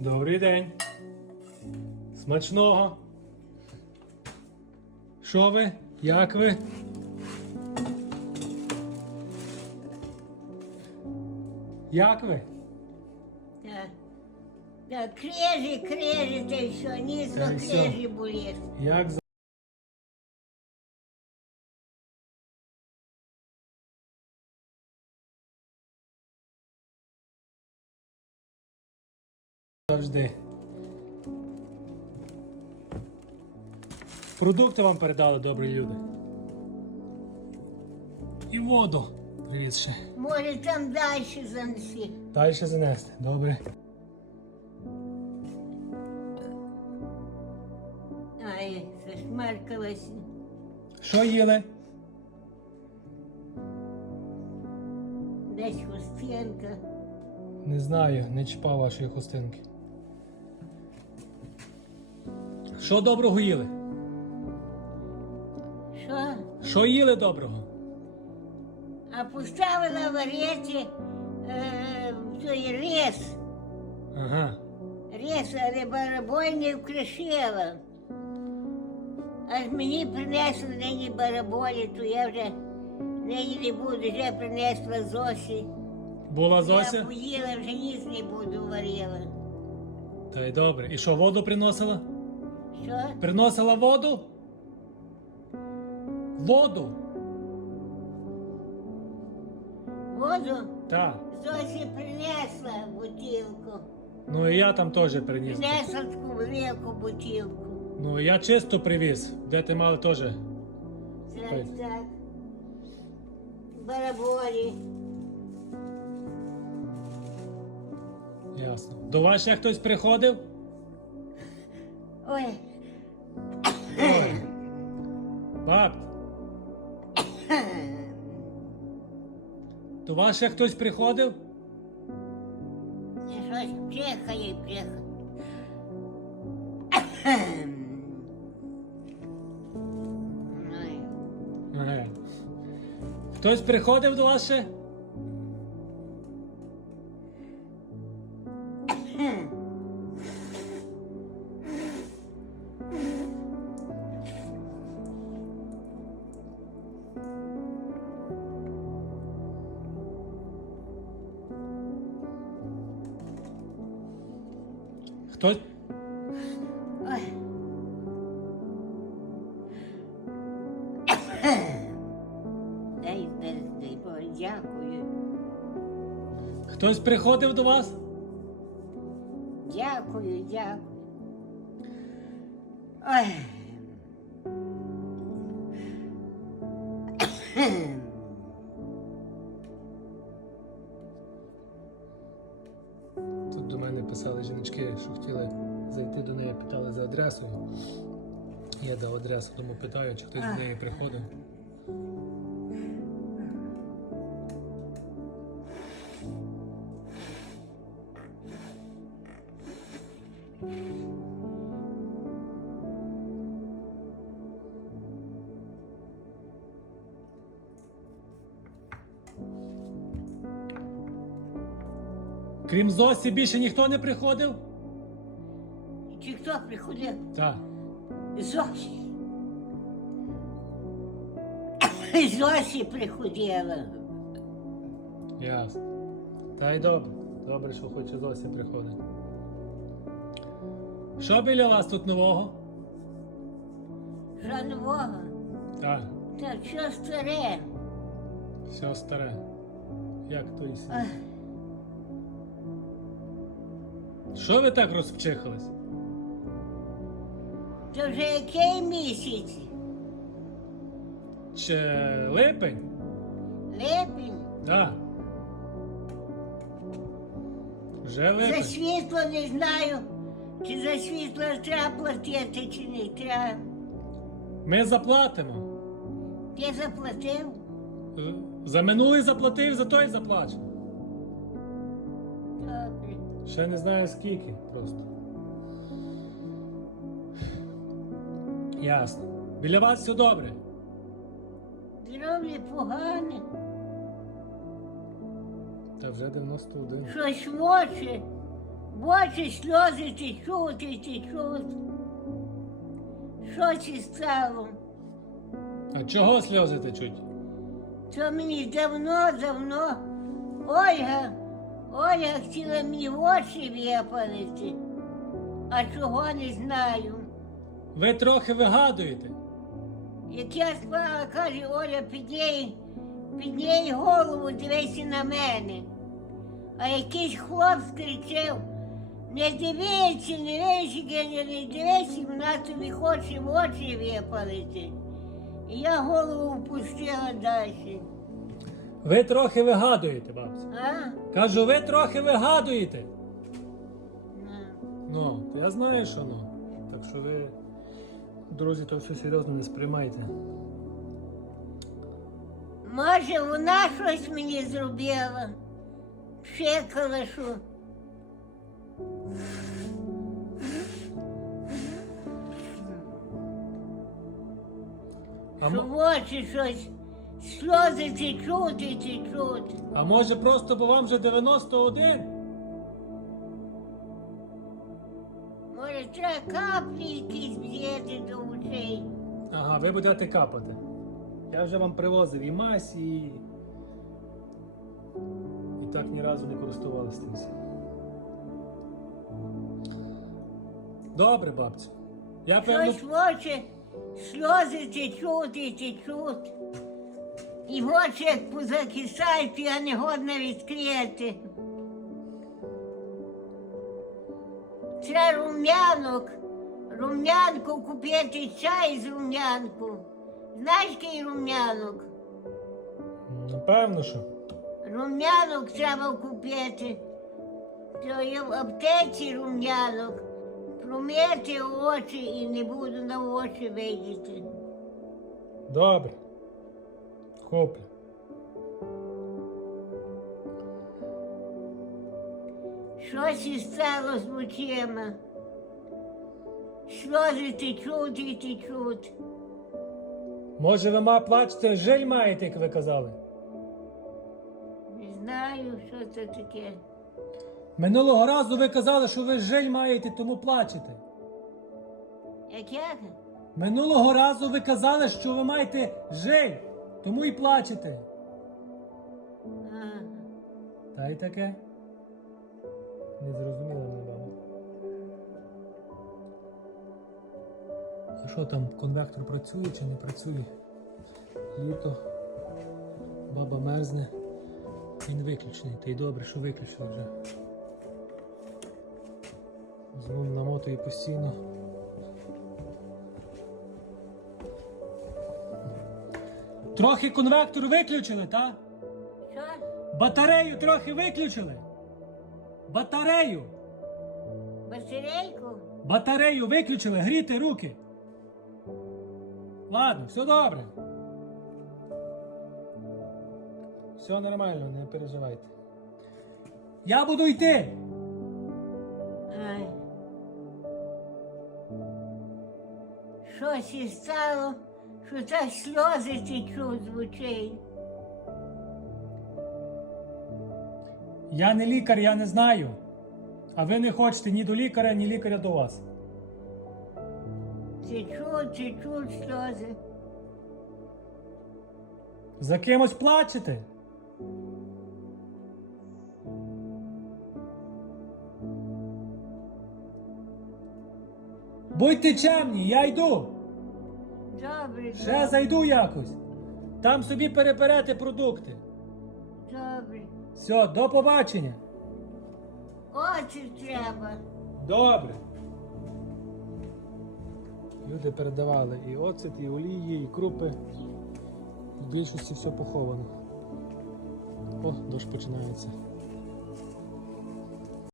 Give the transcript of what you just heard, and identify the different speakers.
Speaker 1: Добрий день. Смачного. Що ви? Як ви? Як ви?
Speaker 2: Так. Так, крежі, крежі, та й що, ніс
Speaker 1: Та й
Speaker 2: крежі болить.
Speaker 1: Як завжди. Продукти вам передали добрі люди. І воду. Привіт ще.
Speaker 2: Може там далі занеси.
Speaker 1: Далі занести. Добре.
Speaker 2: Ай, зашмаркалась.
Speaker 1: Що їли?
Speaker 2: Десь хустинка.
Speaker 1: Не знаю, не чіпав вашої хустинки. Що доброго їли?
Speaker 2: Що?
Speaker 1: Що їли доброго?
Speaker 2: А поставила варити е, той рис.
Speaker 1: Ага.
Speaker 2: Рис, але барабой не вкришила. Аж мені принесли нині бараболі, то я вже нині не буду, вже принесла Зосі.
Speaker 1: Була
Speaker 2: Я
Speaker 1: Зося?
Speaker 2: поїла, вже ніс не буду варила.
Speaker 1: Та й добре. І що, воду приносила?
Speaker 2: Що?
Speaker 1: Приносила воду? Воду?
Speaker 2: Воду
Speaker 1: Так.
Speaker 2: Зосі принесла бутилку.
Speaker 1: Ну і я там теж приніс.
Speaker 2: Принесла таку велику бутилку.
Speaker 1: Ну я чисто привіз. Де ти мали теж.
Speaker 2: Так, так. Бараболі.
Speaker 1: Ясно. До вас ще хтось приходив?
Speaker 2: Ой,
Speaker 1: Ой. Баб. До вас ще хтось приходив?
Speaker 2: щось чихає. Ой.
Speaker 1: Ага. Хтось приходив до вас ще? Хтось?
Speaker 2: Ой. Дай, дякую.
Speaker 1: Хтось приходив до вас?
Speaker 2: Дякую, дякую. Ой.
Speaker 1: Писали жіночки, що хотіли зайти до неї, питали за адресою. Я дав адресу, тому питаю, чи хтось до неї приходив. Крім Зосі, більше ніхто не приходив?
Speaker 2: Чи хто приходив?
Speaker 1: Так.
Speaker 2: Зосі. Зосі приходила.
Speaker 1: Ясно. Та й добре. Добре, що хоч і Зося приходить. Що біля вас тут нового?
Speaker 2: Що нового?
Speaker 1: Так,
Speaker 2: Та що старе?
Speaker 1: все старе. Як той світ.
Speaker 2: Ах,
Speaker 1: Що ви так розпчихались?
Speaker 2: То вже який місяць?
Speaker 1: Чи липень?
Speaker 2: Липень?
Speaker 1: Так. Вже
Speaker 2: За
Speaker 1: липень.
Speaker 2: світло не знаю, чи за світло треба платити, чи не треба.
Speaker 1: Ми заплатимо.
Speaker 2: Ти заплатив?
Speaker 1: За минулий заплатив, за той заплачу. Ще не знаю скільки просто. Ясно. Біля вас все добре.
Speaker 2: Здоров'я погане.
Speaker 1: Та вже 91.
Speaker 2: Щось в очі В очі сльози течуть і течуть. Що це стало?
Speaker 1: А чого сльози течуть?
Speaker 2: Це мені давно-давно Ольга, Ольга хотіла мені в очі випалити, а чого не знаю.
Speaker 1: Ви трохи вигадуєте.
Speaker 2: Як я спала, каже Оля, підняй, підняй голову, дивися на мене. А якийсь хлоп скричав, не дивися, не вишики, не дивися, вона тобі хоче в очі випалити. І я голову впустила далі.
Speaker 1: Ви трохи вигадуєте, бабця.
Speaker 2: А?
Speaker 1: Кажу, ви трохи вигадуєте.
Speaker 2: Ну.
Speaker 1: Ну, то я знаю, що ну. Так що ви, друзі, то все серйозно не сприймайте.
Speaker 2: Може, вона щось мені зробила. Пшикала, що.
Speaker 1: А,
Speaker 2: Що
Speaker 1: мо-
Speaker 2: в очі щось. Сльози течуть і течуть.
Speaker 1: а може просто бо вам вже 91?
Speaker 2: Може, треба каплі якісь б'єти до очей.
Speaker 1: Ага, ви будете капати. Я вже вам привозив і мазь, і. І так ні разу не користувалися тим. всім. Добре, бабцю. Я певно.
Speaker 2: Щось в очі, сльози течуть і течуть. І в очі як позакисають, я не годна відкрити. Це рум'янок. Рум'янку купити чай з рум'янку. Знаєш, який рум'янок?
Speaker 1: Напевно, що.
Speaker 2: Рум'янок треба купити. То є в аптеці рум'янок. Промити очі і не буду на очі видіти.
Speaker 1: Добре. Куплю.
Speaker 2: Щось і стало з очима. Сльози течуть і течуть.
Speaker 1: Може, ви ма плачете, жиль маєте, як ви казали.
Speaker 2: Не знаю, що це таке.
Speaker 1: Минулого разу ви казали, що ви жиль маєте, тому плачете.
Speaker 2: Як як?
Speaker 1: Минулого разу ви казали, що ви маєте жиль, тому і плачете.
Speaker 2: Ага.
Speaker 1: Та й таке. Не зрозуміло мене баба. А що там, конвектор працює чи не працює? Літо, баба мерзне. Він виключений, та й добре, що виключили вже. Знову намотує постійно. Трохи конвектор виключили, так?
Speaker 2: Що?
Speaker 1: Батарею трохи виключили. Батарею.
Speaker 2: Батарейку?
Speaker 1: Батарею виключили, гріти руки. Ладно, все добре. Все нормально, не переживайте. Я буду йти.
Speaker 2: Ай. Щось і стало, що так сльози течуть з очей.
Speaker 1: Я не лікар, я не знаю. А ви не хочете ні до лікаря, ні лікаря до вас.
Speaker 2: Течуть, течуть сльози.
Speaker 1: За кимось плачете? Будьте чемні, я йду.
Speaker 2: Добре,
Speaker 1: Ще зайду якось. Там собі переберете продукти.
Speaker 2: добре.
Speaker 1: Все, до побачення.
Speaker 2: Очі треба.
Speaker 1: Добре. Люди передавали і оцет, і олії, і крупи. В більшості все поховано. О, дощ починається.